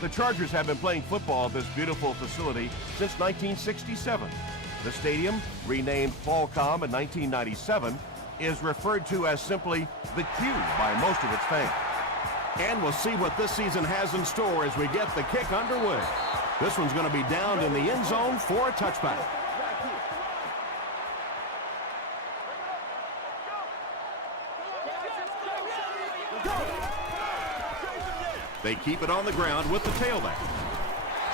The Chargers have been playing football at this beautiful facility since 1967. The stadium, renamed Qualcomm in 1997, is referred to as simply the Q by most of its fans. And we'll see what this season has in store as we get the kick underway. This one's going to be down in the end zone for a touchback. They keep it on the ground with the tailback.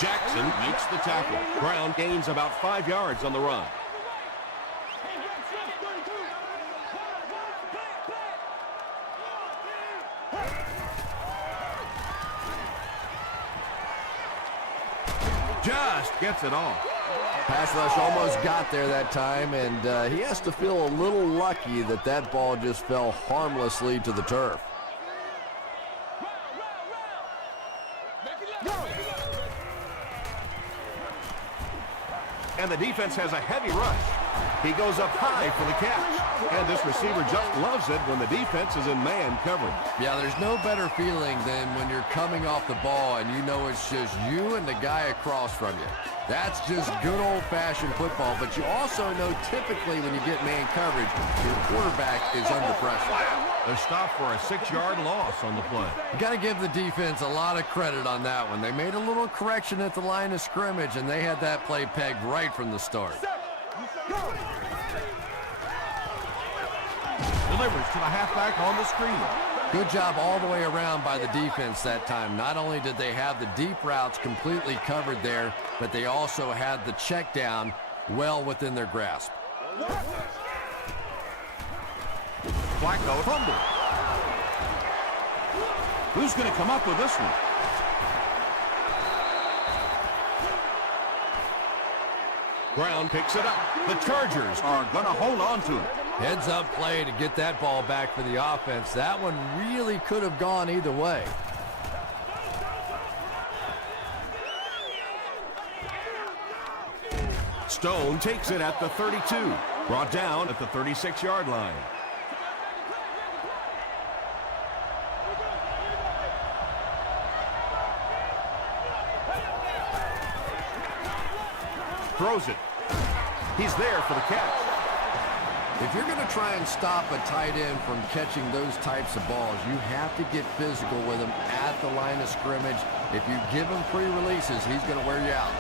Jackson makes the tackle. Brown gains about 5 yards on the run. Just gets it off. Pass rush almost got there that time, and he has to feel a little lucky that that ball just fell harmlessly to the turf. And the defense has a heavy rush. He goes up high for the catch. And this receiver just loves it when the defense is in man coverage. Yeah, there's no better feeling than when you're coming off the ball and you know it's just you and the guy across from you. That's just good old-fashioned football. But you also know typically when you get man coverage, your quarterback is under pressure. A stop for a 6-yard loss on the play. You got to give the defense a lot of credit on that one. They made a little correction at the line of scrimmage, and they had that play pegged right from the start. Delivers to the halfback on the screen. Good job all the way around by the defense that time. Not only did they have the deep routes completely covered there, but they also had the check down well within their grasp. Flacco fumble. Who's going to come up with this one? Brown picks it up. The Chargers are going to hold on to it. Heads up play to get that ball back for the offense. That one really could have gone either way. Stone takes it at the 32. Brought down at the 36-yard line. Throws it. He's there for the catch. If you're going to try and stop a tight end from catching those types of balls, you have to get physical with him at the line of scrimmage. If you give him free releases, he's going to wear you out.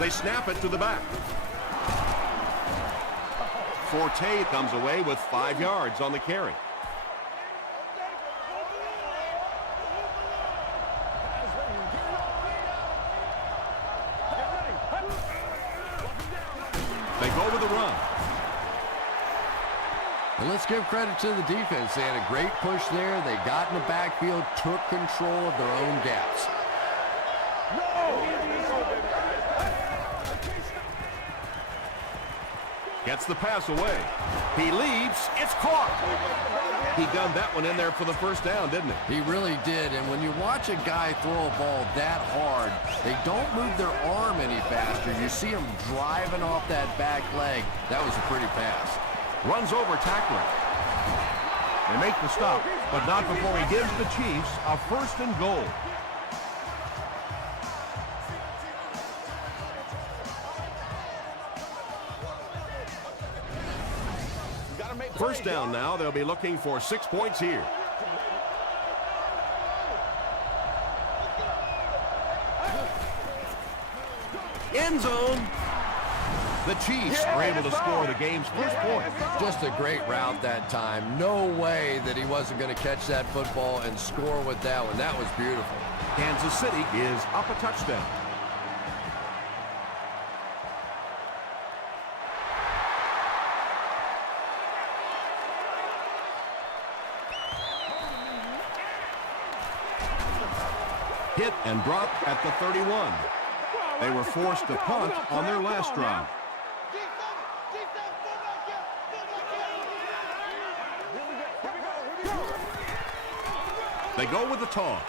They snap it to the back. Forte comes away with 5 yards on the carry. They go with the run. And let's give credit to the defense. They had a great push there. They got in the backfield, took control of their own gaps. Gets the pass away. He leaps. It's caught. He gunned that one in there for the first down, didn't he? He really did. And when you watch a guy throw a ball that hard, they don't move their arm any faster. You see him driving off that back leg. That was a pretty pass. Runs over tackler. They make the stop, but not before he gives the Chiefs a 1st and goal. First down now. They'll be looking for 6 points here. End zone. The Chiefs are able to score the game's first point. Just a great route that time. No way that he wasn't going to catch that football and score with that one. That was beautiful. Kansas City is up a touchdown. Hit and dropped at the 31. They were forced to punt on their last drive. They go with the toss.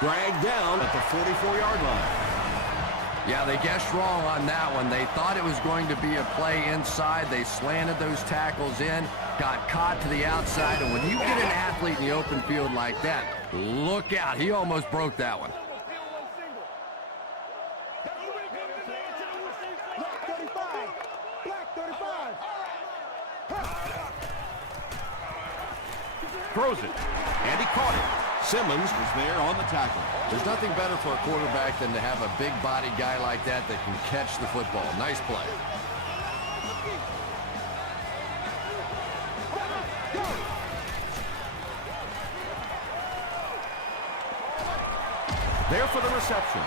Dragged down at the 44-yard line. Yeah, they guessed wrong on that one. They thought it was going to be a play inside. They slanted those tackles in, got caught to the outside, and when you get an athlete in the open field like that, look out. He almost broke that one. Throws it, and he caught it. Simmons was there on the tackle. There's nothing better for a quarterback than to have a big-body guy like that that can catch the football. Nice play. There for the reception.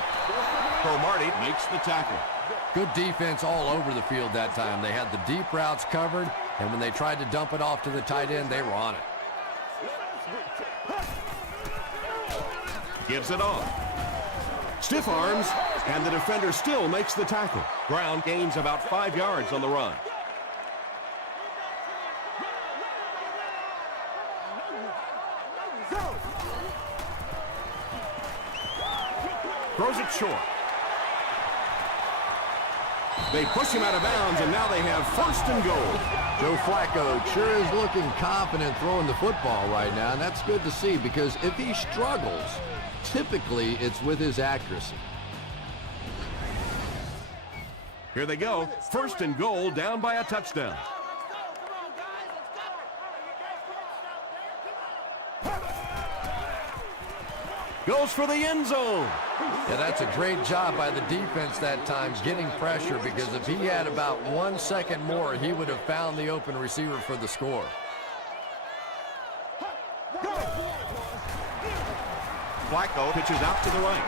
Cromartie makes the tackle. Good defense all over the field that time. They had the deep routes covered, and when they tried to dump it off to the tight end, they were on it. Gives it on. Stiff arms, and the defender still makes the tackle. Brown gains about 5 yards on the run. Throws it short. They push him out of bounds, and now they have 1st and goal. Joe Flacco sure is looking confident throwing the football right now, and that's good to see because if he struggles, typically it's with his accuracy. Here they go. 1st and goal, down by a touchdown. Goes for the end zone. Yeah, that's a great job by the defense that time, getting pressure, because if he had about 1 second more, he would have found the open receiver for the score. Flacco pitches out to the right.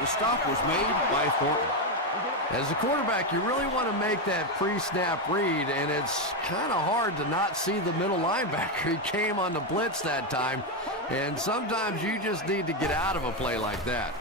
The stop was made by Thornton. As a quarterback, you really want to make that pre-snap read, and it's kind of hard to not see the middle linebacker. He came on the blitz that time, and sometimes you just need to get out of a play like that.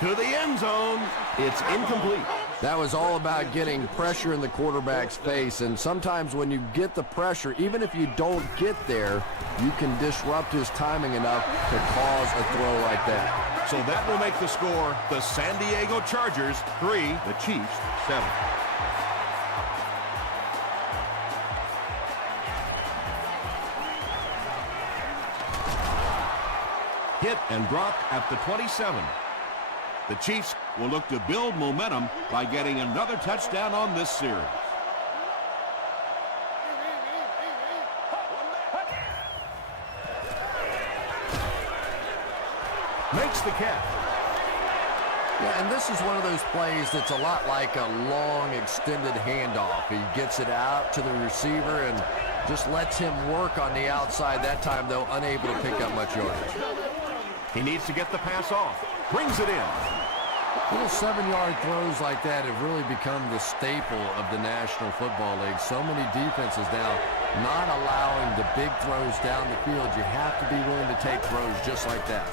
To the end zone. It's incomplete. That was all about getting pressure in the quarterback's face, and sometimes when you get the pressure, even if you don't get there, you can disrupt his timing enough to cause a throw like that. So that will make the score the San Diego Chargers 3, the Chiefs 7. Hit and drop at the 27. The Chiefs will look to build momentum by getting another touchdown on this series. Makes the catch. Yeah, and this is one of those plays that's a lot like a long extended handoff. He gets it out to the receiver and just lets him work on the outside. That time, though, unable to pick up much yardage. He needs to get the pass off. Brings it in. Little 7-yard throws like that have really become the staple of the National Football League. So many defenses now not allowing the big throws down the field. You have to be willing to take throws just like that.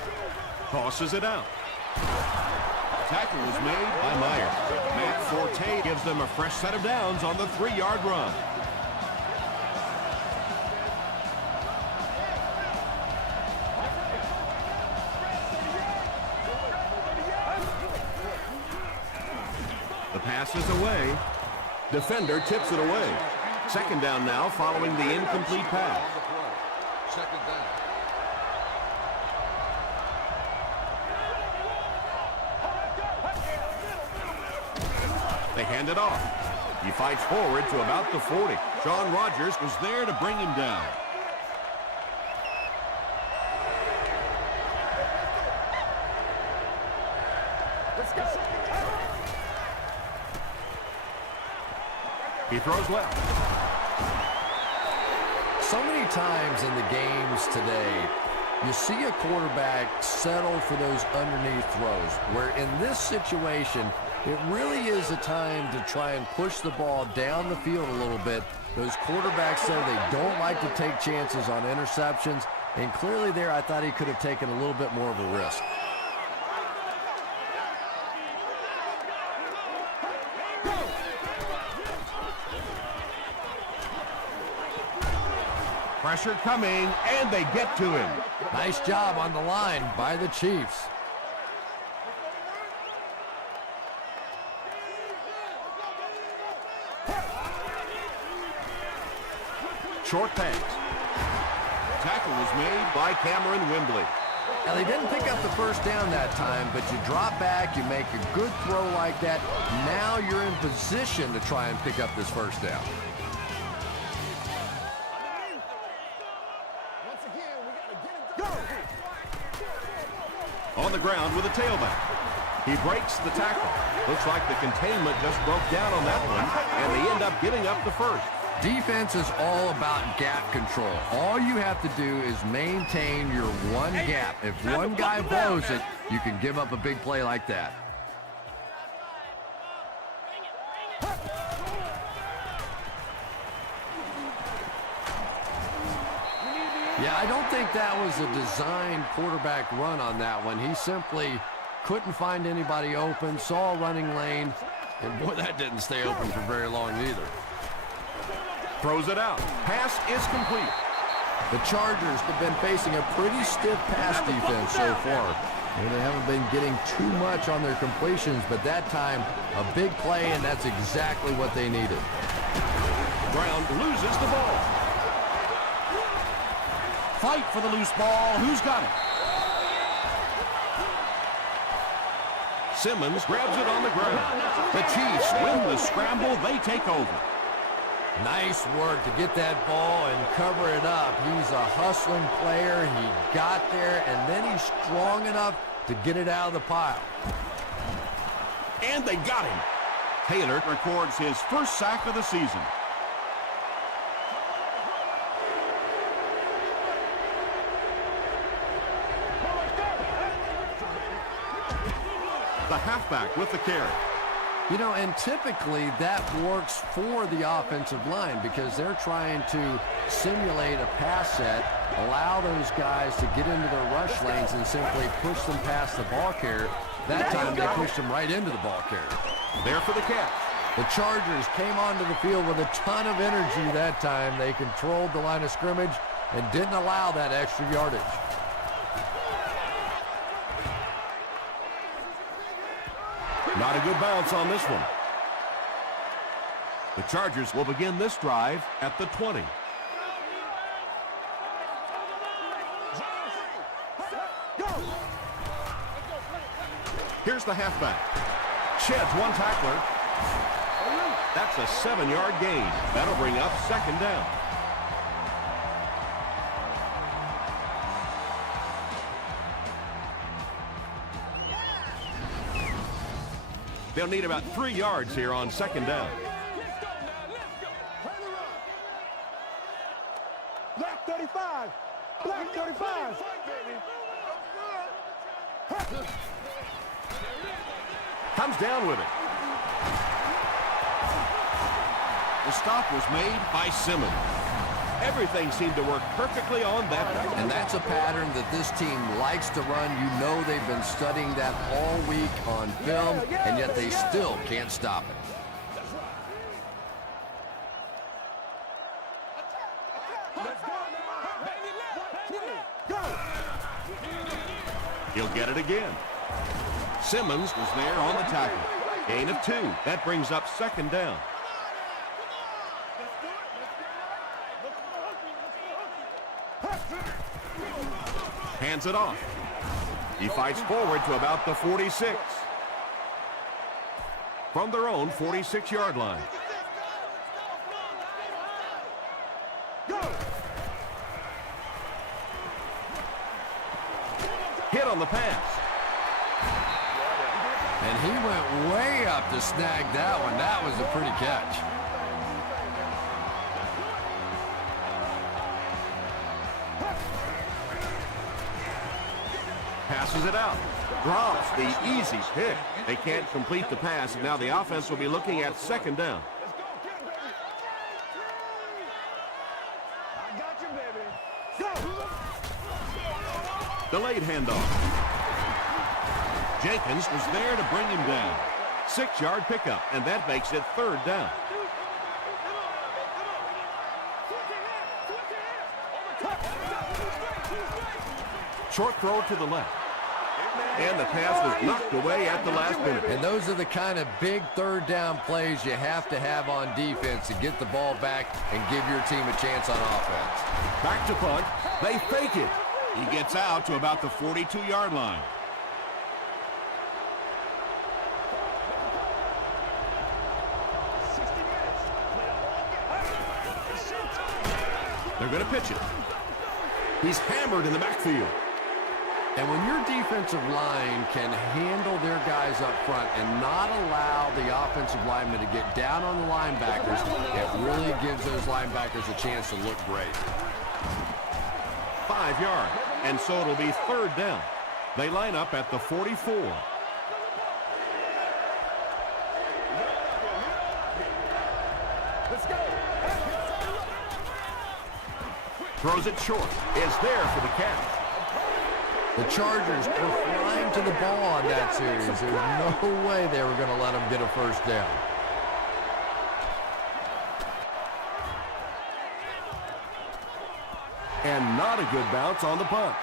Tosses it out. Tackle was made by Myers. Matt Forte gives them a fresh set of downs on the 3-yard run. The pass is away. Defender tips it away. 2nd down now following the incomplete pass. 2nd down. They hand it off. He fights forward to about the 40. Shaun Rogers was there to bring him down. He throws left. So many times in the games today, you see a quarterback settle for those underneath throws, where in this situation, it really is a time to try and push the ball down the field a little bit. Those quarterbacks there, they don't like to take chances on interceptions, and clearly there I thought he could have taken a little bit more of a risk. Pressure coming, and they get to him. Nice job on the line by the Chiefs. Short pass. Tackle was made by Cameron Wembley. Now, they didn't pick up the first down that time, but you drop back, you make a good throw like that. Now you're in position to try and pick up this first down. On the ground with a tailback. He breaks the tackle. Looks like the containment just broke down on that one, and they end up giving up the first. Defense is all about gap control. All you have to do is maintain your one gap. If one guy blows it, you can give up a big play like that. Yeah, I don't think that was a designed quarterback run on that one. He simply couldn't find anybody open, saw a running lane, and boy, that didn't stay open for very long either. Throws it out. Pass is complete. The Chargers have been facing a pretty stiff pass defense so far. And they haven't been getting too much on their completions, but that time, a big play, and that's exactly what they needed. Brown loses the ball. Fight for the loose ball. Who's got it? Simmons grabs it on the ground. The Chiefs win the scramble. They take over. Nice work to get that ball and cover it up. He's a hustling player. He got there, and then he's strong enough to get it out of the pile. And they got him. Taylor records his first sack of the season. The halfback with the carry. You know, and typically that works for the offensive line because they're trying to simulate a pass set, allow those guys to get into their rush lanes and simply push them past the ball carrier. That time they pushed them right into the ball carrier. There for the catch. The Chargers came onto the field with a ton of energy that time. They controlled the line of scrimmage and didn't allow that extra yardage. Not a good bounce on this one. The Chargers will begin this drive at the 20. Here's the halfback. Sheds one tackler. That's a 7-yard gain. That'll bring up second down. They'll need about 3 yards here on second down. Black 35. Black 35. Comes down with it. The stop was made by Simmons. Everything seemed to work perfectly on that night. And that's a pattern that this team likes to run. You know they've been studying that all week on film, and yet they still can't stop it. He'll get it again. Simmons was there on the tackle. Gain of 2. That brings up second down. Hands it off. He fights forward to about the 46. From their own 46-yard line. Hit on the pass. And he went way up to snag that one. That was a pretty catch. Passes it out. Drops the easy pick. They can't complete the pass, and now the offense will be looking at second down. I got you, baby. Go! Delayed handoff. Jenkins was there to bring him down. 6-yard pickup, and that makes it third down. Short throw to the left. And the pass was knocked away at the last minute. And those are the kind of big third down plays you have to have on defense to get the ball back and give your team a chance on offense. Back to punt. They fake it. He gets out to about the 42-yard line. They're going to pitch it. He's hammered in the backfield. And when your defensive line can handle their guys up front and not allow the offensive linemen to get down on the linebackers, it really gives those linebackers a chance to look great. 5 yards, and so it'll be third down. They line up at the 44. Let's go. Throws it short. Is there for the catch. The Chargers were flying to the ball on that series. There's no way they were going to let them get a first down. And not a good bounce on the punt.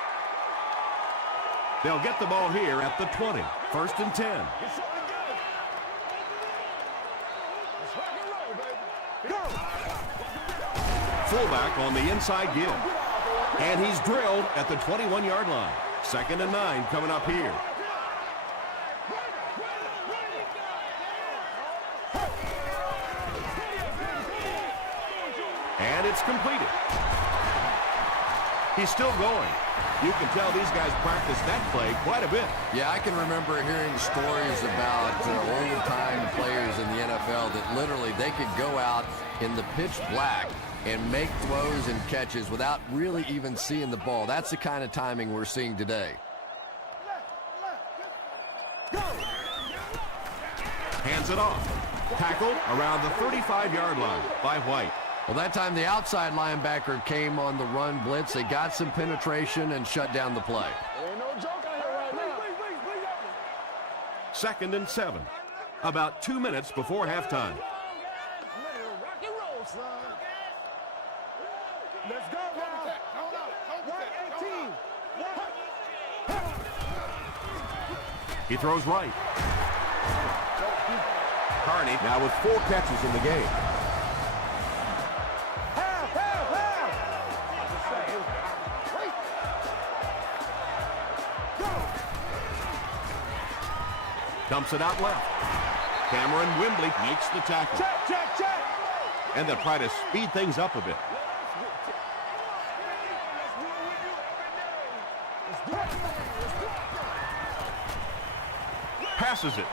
They'll get the ball here at the 20. First and 10. It's only good. Let's rock and roll, baby. Go. Fullback on the inside give. And he's drilled at the 21-yard line. Second and 9 coming up here. And it's completed. He's still going. You can tell these guys practice that play quite a bit. Yeah, I can remember hearing stories about old-time players in the NFL that literally they could go out in the pitch black and make throws and catches without really even seeing the ball. That's the kind of timing we're seeing today. Hands it off. Tackled around the 35-yard line by White. Well, that time the outside linebacker came on the run blitz. They got some penetration and shut down the play. Ain't no joke out here right now. Second and 7. About 2 minutes before halftime. Rock and roll, son. Let's go, now. 118. He throws right. Carney now with 4 catches in the game. Dumps it out left. Cameron Wembley makes the tackle. Check. And they'll try to speed things up a bit. Passes it.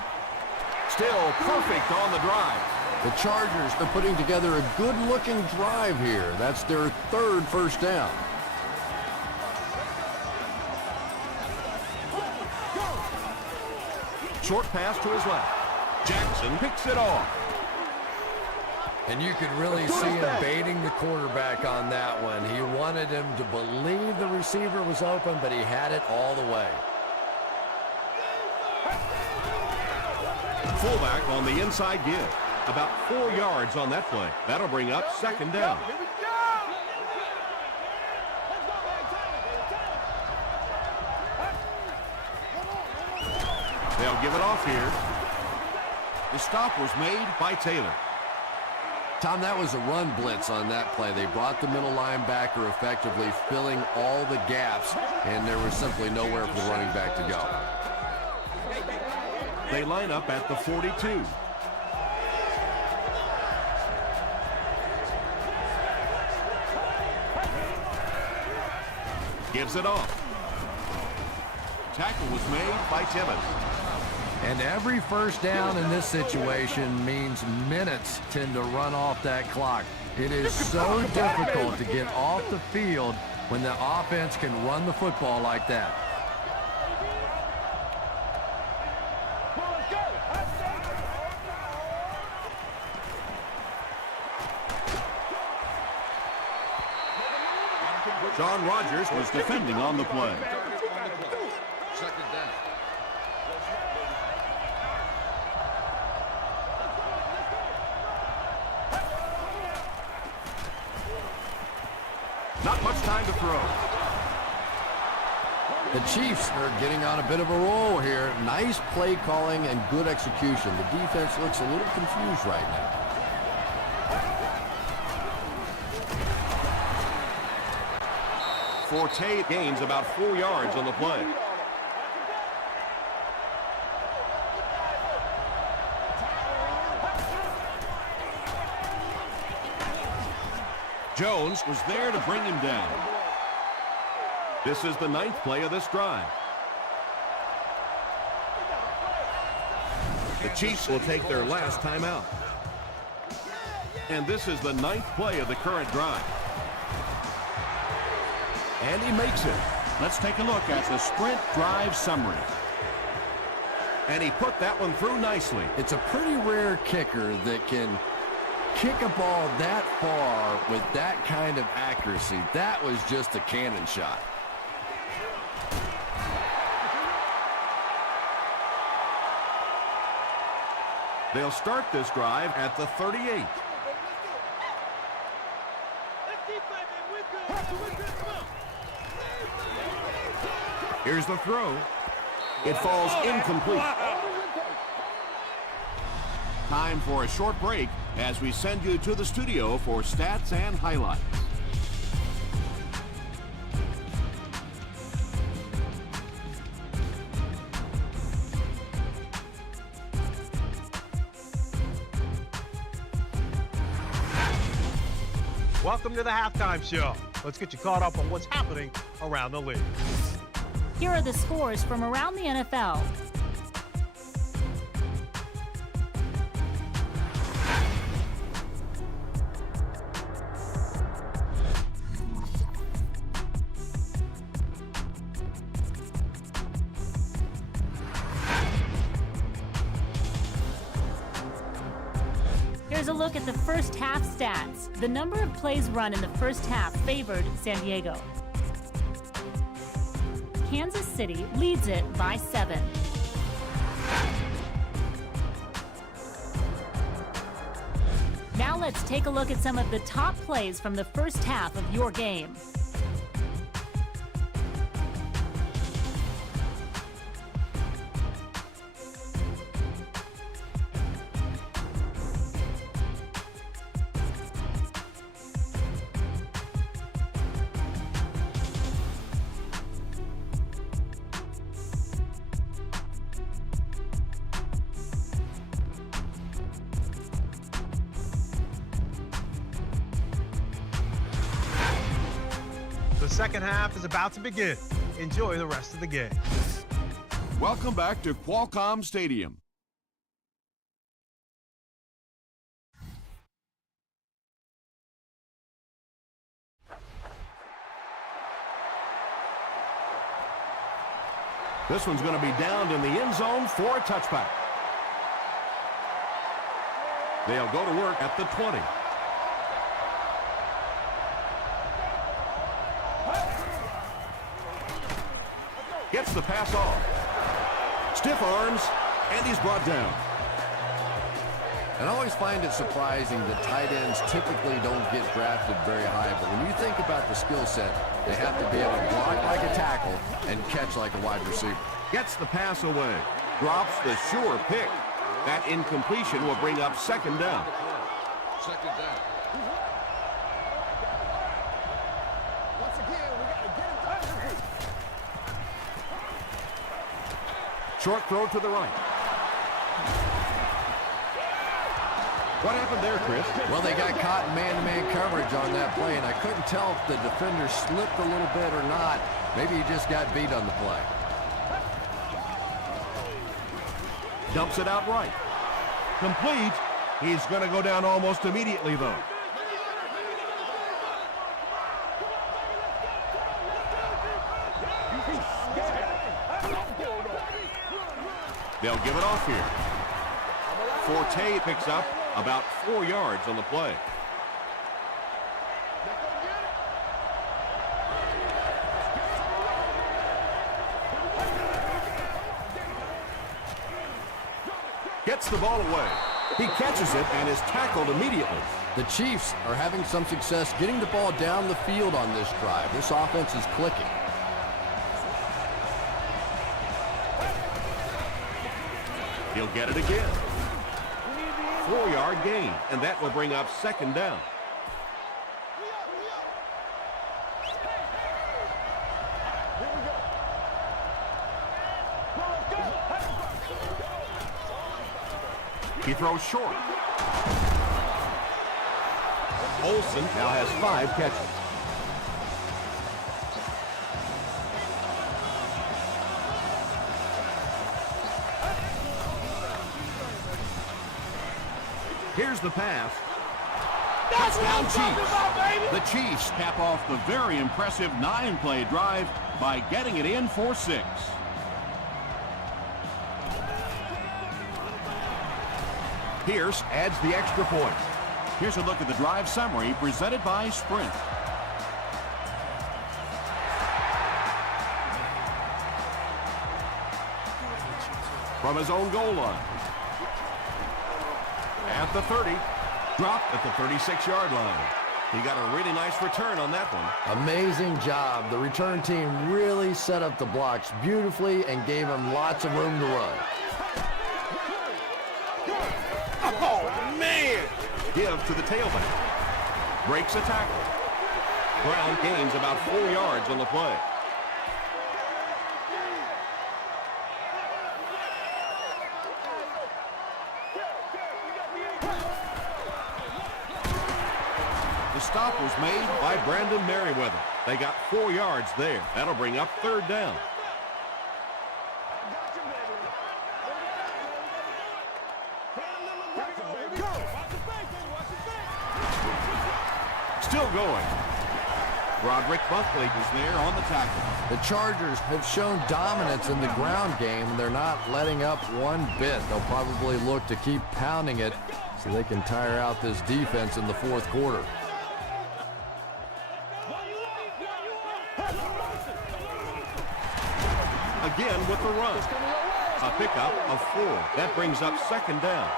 Still perfect on the drive. The Chargers are putting together a good-looking drive here. That's their third first down. Short pass to his left. Jackson picks it off. And you could really see him baiting the quarterback on that one. He wanted him to believe the receiver was open, but he had it all the way. Fullback on the inside give. About 4 yards on that play. That'll bring up second down. Here we go. They'll give it off here. The stop was made by Taylor. Tom, that was a run blitz on that play. They brought the middle linebacker effectively, filling all the gaps, and there was simply nowhere for the running back to go. They line up at the 42. Gives it off. Tackle was made by Timmons. And every first down in this situation means minutes tend to run off that clock. It is so difficult to get off the field when the offense can run the football like that. John Rogers was defending on the play. Second down. Not much time to throw. The Chiefs are getting on a bit of a roll here. Nice play calling and good execution. The defense looks a little confused right now. Forte gains about 4 yards on the play. Jones was there to bring him down. This is the 9th play of this drive. The Chiefs will take their last timeout. And this is the 9th play of the current drive. And he makes it. Let's take a look at the sprint drive summary. And he put that one through nicely. It's a pretty rare kicker that can kick a ball that far with that kind of accuracy. That was just a cannon shot. They'll start this drive at the 38. Here's the throw. It falls incomplete. Time for a short break as we send you to the studio for stats and highlights. Welcome to the Halftime Show. Let's get you caught up on what's happening around the league. Here are the scores from around the NFL. Here's a look at the first half stats. The number of plays run in the first half favored San Diego. Kansas City leads it by 7. Now let's take a look at some of the top plays from the first half of your game. The second half is about to begin. Enjoy the rest of the game. Welcome back to Qualcomm Stadium. This one's going to be downed in the end zone for a touchback. They'll go to work at the 20. Gets the pass off. Stiff arms, and he's brought down. And I always find it surprising that tight ends typically don't get drafted very high, but when you think about the skill set, they have to be able to block like a tackle and catch like a wide receiver. Gets the pass away. Drops the sure pick. That incompletion will bring up second down. Second down. Once again, we got to get it done. Short throw to the right. What happened there, Chris? Well, they got caught in man-to-man coverage on that play, and I couldn't tell if the defender slipped a little bit or not. Maybe he just got beat on the play. Dumps it out right. Complete. He's going to go down almost immediately, though. They'll give it off here. Forte picks up about 4 yards on the play. Gets the ball away. He catches it and is tackled immediately. The Chiefs are having some success getting the ball down the field on this drive. This offense is clicking. He'll get it again. 4-yard gain, and that will bring up second down. He throws short. Olsen now has 5 catches. Here's the pass. Touchdown Chiefs. The Chiefs cap off the very impressive 9-play drive by getting it in for 6. Pierce adds the extra point. Here's a look at the drive summary presented by Sprint. From his own goal line. At the 30. Dropped at the 36-yard line. He got a really nice return on that one. Amazing job. The return team really set up the blocks beautifully and gave him lots of room to run. Oh, man! Give to the tailback. Breaks a tackle. Brown gains about 4 yards on the play. The stop was made by Brandon Merriweather. They got 4 yards there. That'll bring up third down. Still going. Roderick Buckley is there on the tackle. The Chargers have shown dominance in the ground game, and they're not letting up one bit. They'll probably look to keep pounding it so they can tire out this defense in the fourth quarter. Again with the run. A pickup of 4. That brings up second down.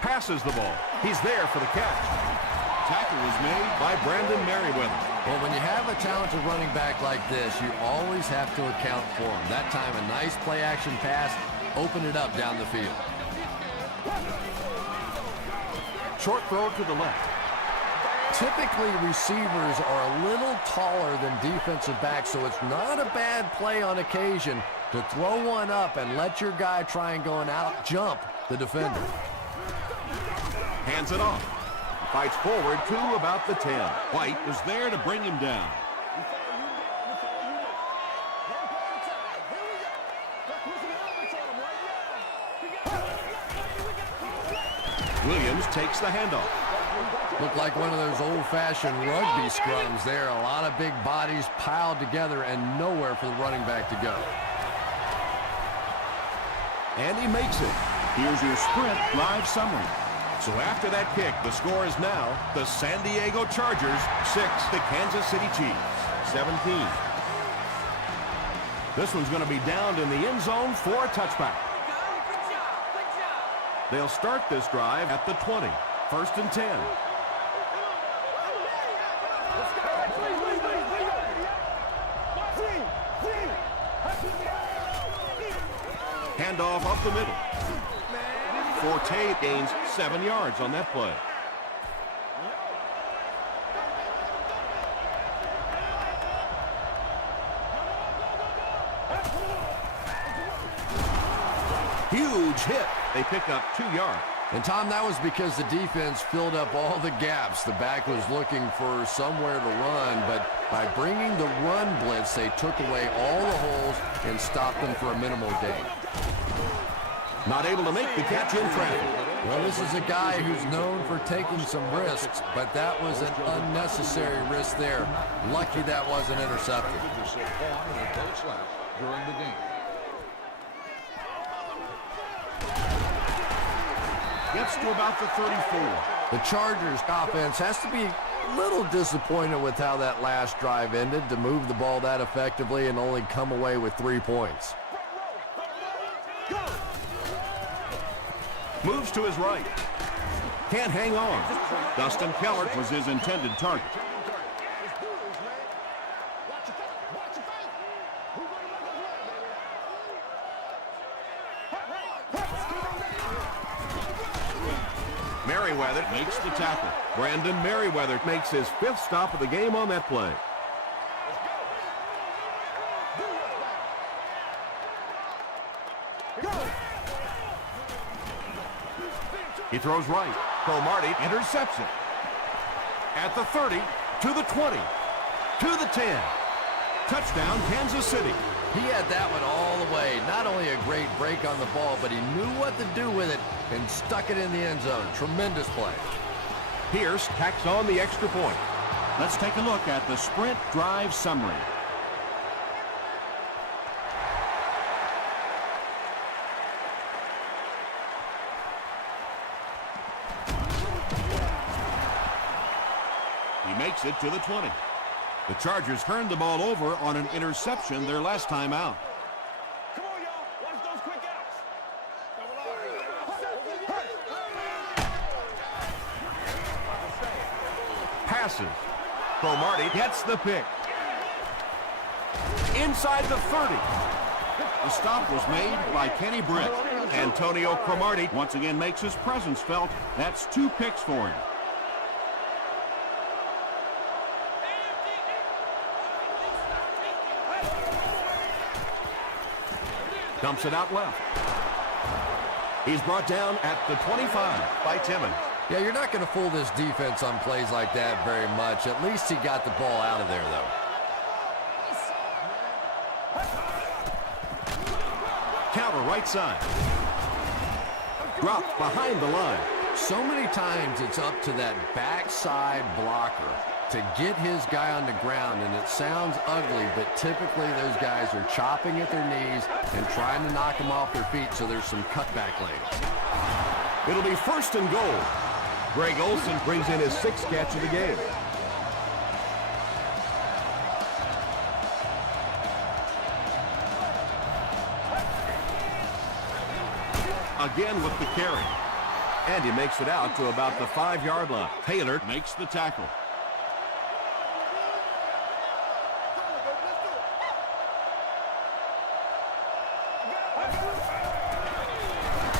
Passes the ball. He's there for the catch. Tackle was made by Brandon Merriweather. Well, when you have a talented running back like this, you always have to account for him. That time, a nice play-action pass opened it up down the field. Short throw to the left. Typically, receivers are a little taller than defensive backs, so it's not a bad play on occasion to throw one up and let your guy try and go and out-jump the defender. Hands it off. Fights forward to about the 10. White was there to bring him down. Williams takes the handoff. Looked like one of those old-fashioned rugby scrums there. A lot of big bodies piled together and nowhere for the running back to go. And he makes it. Here's your Sprint live summary. So after that kick, the score is now the San Diego Chargers 6, the Kansas City Chiefs 17. This one's going to be downed in the end zone for a touchback. They'll start this drive at the 20. 1st and 10. Handoff up the middle. Forte gains 7 yards on that play. Huge hit. They pick up 2 yards. And, Tom, that was because the defense filled up all the gaps. The back was looking for somewhere to run, but by bringing the run blitz, they took away all the holes and stopped them for a minimal gain. Not able to make the catch in traffic. Well, this is a guy who's known for taking some risks, but that was an unnecessary risk there. Lucky that wasn't intercepted. During the game. Gets to about the 34. The Chargers offense has to be a little disappointed with how that last drive ended, to move the ball that effectively and only come away with 3 points. Moves to his right. Can't hang on. Dustin Keller was his intended target. Let's do this, man. Watch your face. Watch your face. Who's gonna make us win, baby? Merriweather makes the tackle. Brandon Merriweather makes his 5th stop of the game on that play. He throws right. Cromartie intercepts it. At the 30, to the 20, to the 10. Touchdown, Kansas City. He had that one all the way. Not only a great break on the ball, but he knew what to do with it and stuck it in the end zone. Tremendous play. Pierce tacks on the extra point. Let's take a look at the sprint drive summary. He makes it to the 20. The Chargers turned the ball over on an interception their last time out. Come on, y'all. Watch those quick outs. Passes. Cromartie gets the pick. Inside the 30. The stop was made by Kenny Britt. Antonio Cromartie once again makes his presence felt. That's 2 picks for him. Dumps it out left. He's brought down at the 25 by Timmons. Yeah, you're not going to fool this defense on plays like that very much. At least he got the ball out of there, though. Counter right side. Drop behind the line. So many times it's up to that backside blocker to get his guy on the ground, and it sounds ugly, but typically those guys are chopping at their knees and trying to knock them off their feet, so there's some cutback lanes. It'll be 1st and goal. Greg Olsen brings in his 6th catch of the game. Again with the carry. And he makes it out to about the 5-yard line. Taylor makes the tackle.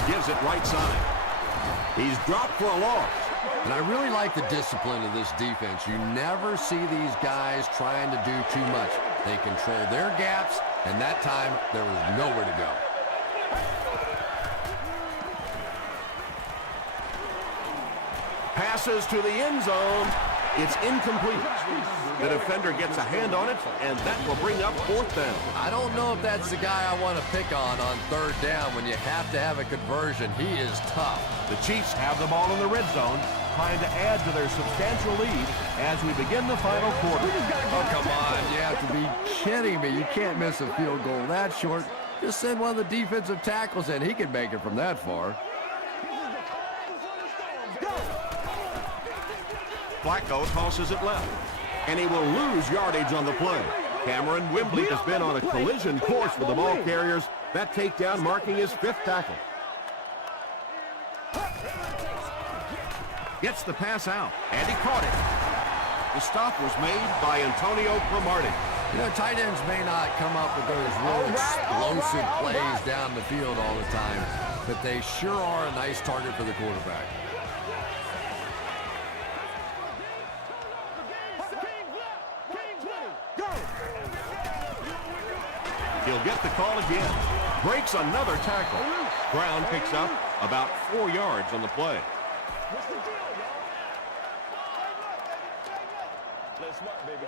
Gives it right side. He's dropped for a loss. And I really like the discipline of this defense. You never see these guys trying to do too much. They control their gaps, and that time there was nowhere to go. Passes to the end zone. It's incomplete. The defender gets a hand on it, and that will bring up 4th down. I don't know if that's the guy I want to pick on 3rd down when you have to have a conversion. He is tough. The Chiefs have the ball in the red zone, trying to add to their substantial lead as we begin the final quarter. Oh, come on. You have to be kidding me. You can't miss a field goal that short. Just send one of the defensive tackles in. He can make it from that far. Flacco tosses it left, and he will lose yardage on the play. Cameron Wembley has been on a collision course with the ball carriers. That takedown marking his 5th tackle. Gets the pass out, and he caught it. The stop was made by Antonio Cromartie. You know, tight ends may not come up with those real explosive plays down the field all the time, but they sure are a nice target for the quarterback. He'll get the call again. Breaks another tackle. Brown picks up about 4 yards on the play. What's the deal, y'all? Play smart, baby.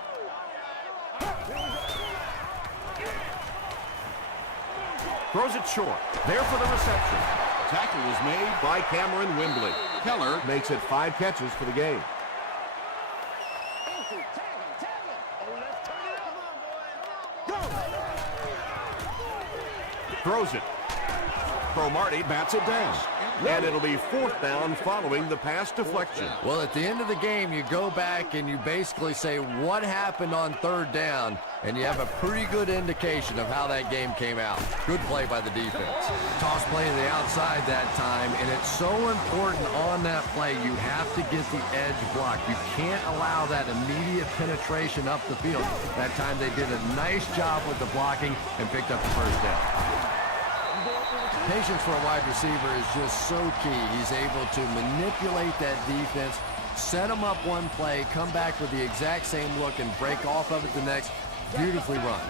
Throws it short. There for the reception. Tackle was made by Cameron Wembley. Keller makes it 5 catches for the game. Throws it. Cromartie bats it down. And it'll be 4th down following the pass deflection. Well, at the end of the game, you go back and you basically say what happened on 3rd down, and you have a pretty good indication of how that game came out. Good play by the defense. Toss play to the outside that time, and it's so important on that play. You have to get the edge block. You can't allow that immediate penetration up the field. That time they did a nice job with the blocking and picked up the 1st down. Patience for a wide receiver is just so key. He's able to manipulate that defense, set them up one play, come back with the exact same look, and break off of it the next. Beautifully run.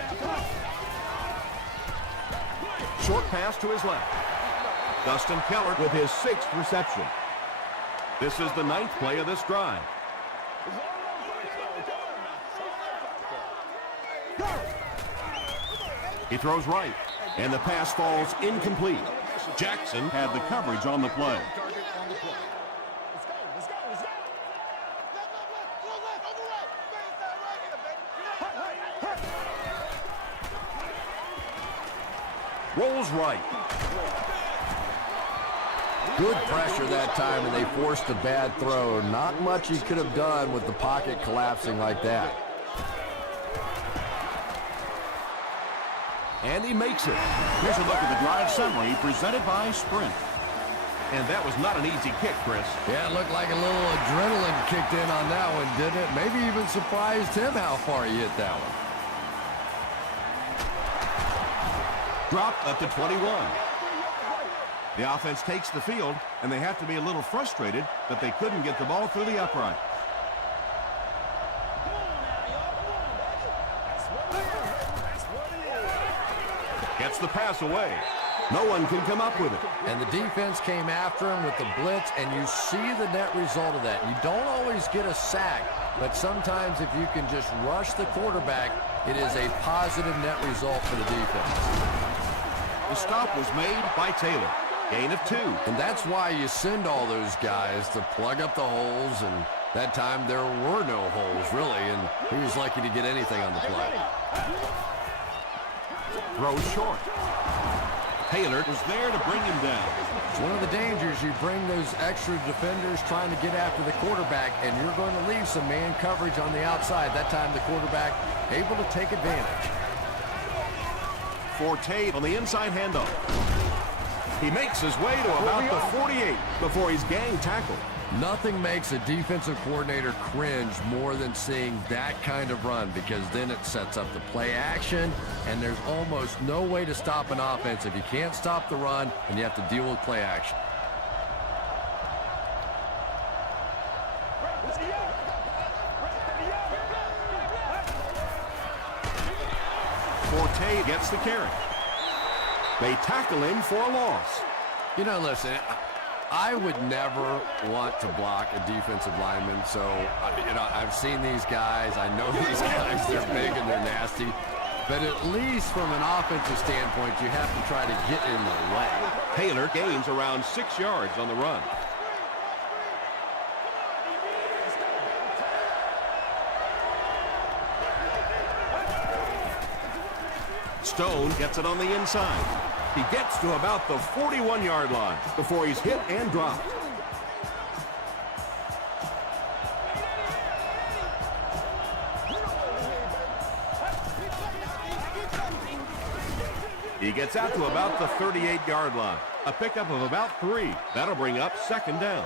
Short pass to his left. Dustin Keller with his 6th reception. This is the 9th play of this drive. He throws right, and the pass falls incomplete. Jackson had the coverage on the play. Rolls right. Good pressure that time, and they forced a bad throw. Not much he could have done with the pocket collapsing like that. And he makes it. Here's a look at the drive summary presented by Sprint. And that was not an easy kick, Chris. Yeah, it looked like a little adrenaline kicked in on that one, didn't it? Maybe even surprised him how far he hit that one. Dropped at the 21. The offense takes the field, and they have to be a little frustrated that they couldn't get the ball through the upright. Gets the pass away. No one can come up with it. And the defense came after him with the blitz, and you see the net result of that. You don't always get a sack, but sometimes if you can just rush the quarterback, it is a positive net result for the defense. The stop was made by Taylor. Gain of 2. And that's why you send all those guys to plug up the holes, and that time there were no holes, really, and he was lucky to get anything on the play. Throws short. Taylor was there to bring him down. It's one of the dangers. You bring those extra defenders trying to get after the quarterback, and you're going to leave some man coverage on the outside. That time the quarterback able to take advantage. Forte on the inside handoff. He makes his way to about the 48 before he's gang tackled. Nothing makes a defensive coordinator cringe more than seeing that kind of run, because then it sets up the play action, and there's almost no way to stop an offense if you can't stop the run and you have to deal with play action. Forte gets the carry. They tackle him for a loss. You know, listen, I would never want to block a defensive lineman, so, you know, I've seen these guys. I know these guys. They're big and they're nasty. But at least from an offensive standpoint, you have to try to get in the way. Taylor gains around 6 yards on the run. Stone gets it on the inside. He gets to about the 41-yard line before he's hit and dropped. He gets out to about the 38-yard line. A pickup of about 3. That'll bring up 2nd down.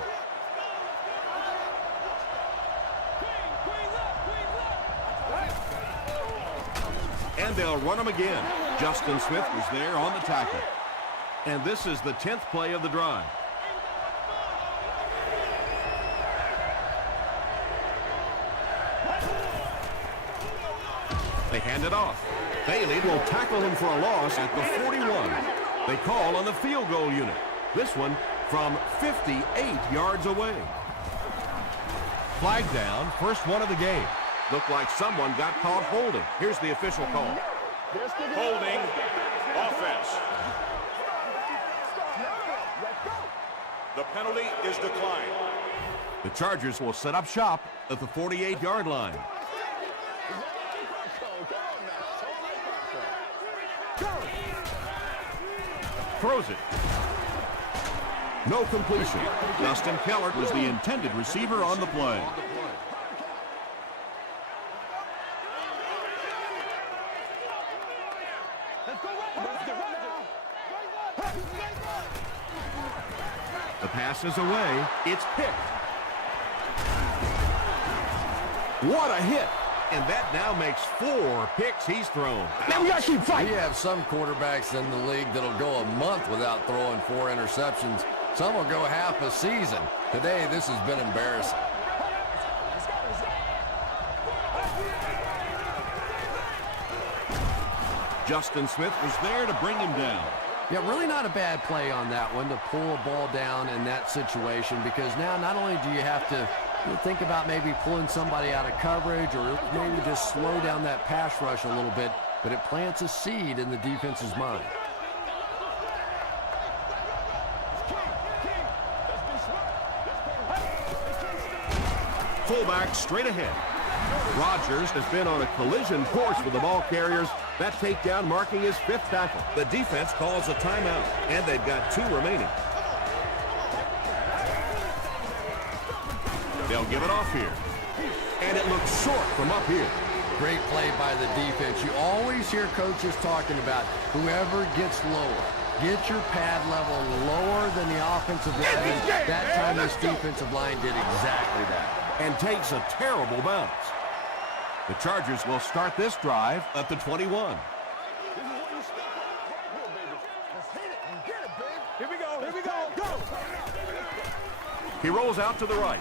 And they'll run him again. Justin Smith was there on the tackle. And this is the 10th play of the drive. They hand it off. Bailey will tackle him for a loss at the 41. They call on the field goal unit. This one from 58 yards away. Flag down, first one of the game. Looked like someone got caught holding. Here's the official call. Holding offense. The penalty is declined. The Chargers will set up shop at the 48-yard line. Throws it. No completion. Dustin Keller was the intended receiver on the play. The pass is away. It's picked. What a hit. And that now makes 4 picks he's thrown. Now we gotta keep fighting. We have some quarterbacks in the league that'll go a month without throwing 4 interceptions. Some will go half a season. Today, this has been embarrassing. Justin Smith was there to bring him down. Yeah, really not a bad play on that one to pull a ball down in that situation, because now not only do you have to think about maybe pulling somebody out of coverage or maybe just slow down that pass rush a little bit, but it plants a seed in the defense's mind. Fullback straight ahead. Rodgers has been on a collision course with the ball carriers. That takedown marking his 5th tackle. The defense calls a timeout, and they've got 2 remaining. They'll give it off here. And it looks short from up here. Great play by the defense. You always hear coaches talking about whoever gets lower. Get your pad level lower than the offensive line. That time this defensive line did exactly that. And takes a terrible bounce. The Chargers will start this drive at the 21. Here we go. Here we go. Go. He rolls out to the right.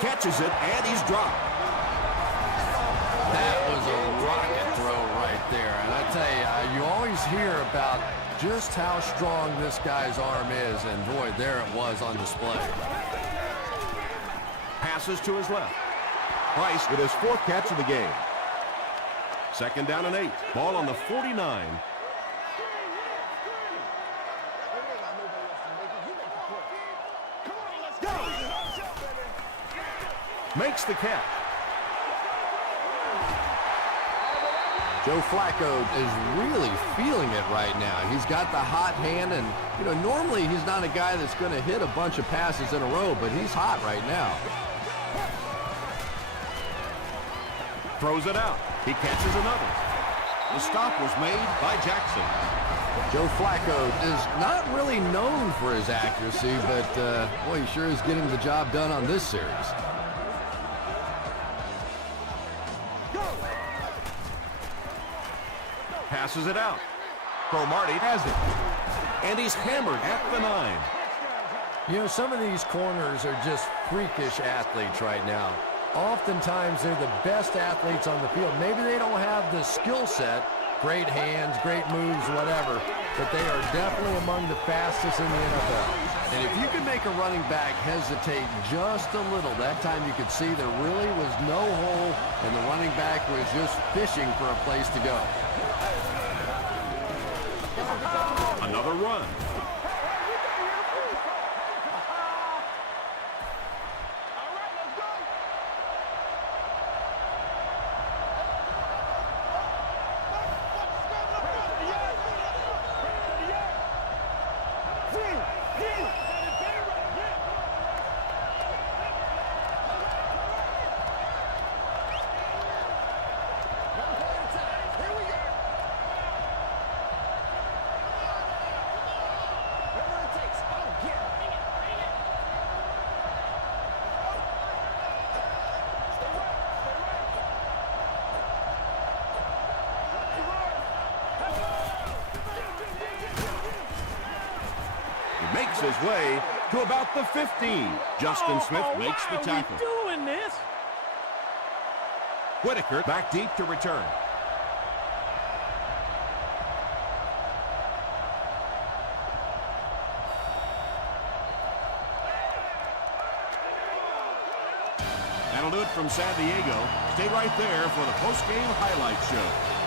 Catches it, and he's dropped. That was a rocket throw right there. And I tell you, you always hear about just how strong this guy's arm is. And boy, there it was on display. Passes to his left. Price with his 4th catch of the game. 2nd down and 8. Ball on the 49. Makes the catch. Joe Flacco is really feeling it right now. He's got the hot hand, and normally he's not a guy that's going to hit a bunch of passes in a row, but he's hot right now. Throws it out. He catches another. The stop was made by Jackson. Joe Flacco is not really known for his accuracy, but boy, he sure is getting the job done on this series. Passes it out. Cromartie has it. And he's hammered at the 9. Some of these corners are just freakish athletes right now. Oftentimes, they're the best athletes on the field. Maybe they don't have the skill set, great hands, great moves, whatever, but they are definitely among the fastest in the NFL. And if you can make a running back hesitate just a little, that time you could see there really was no hole, and the running back was just fishing for a place to go. Another run. Makes his way to about the 15. Justin Smith makes the tackle. Why are we doing this? Whitaker back deep to return. That'll do it from San Diego. Stay right there for the post-game highlight show.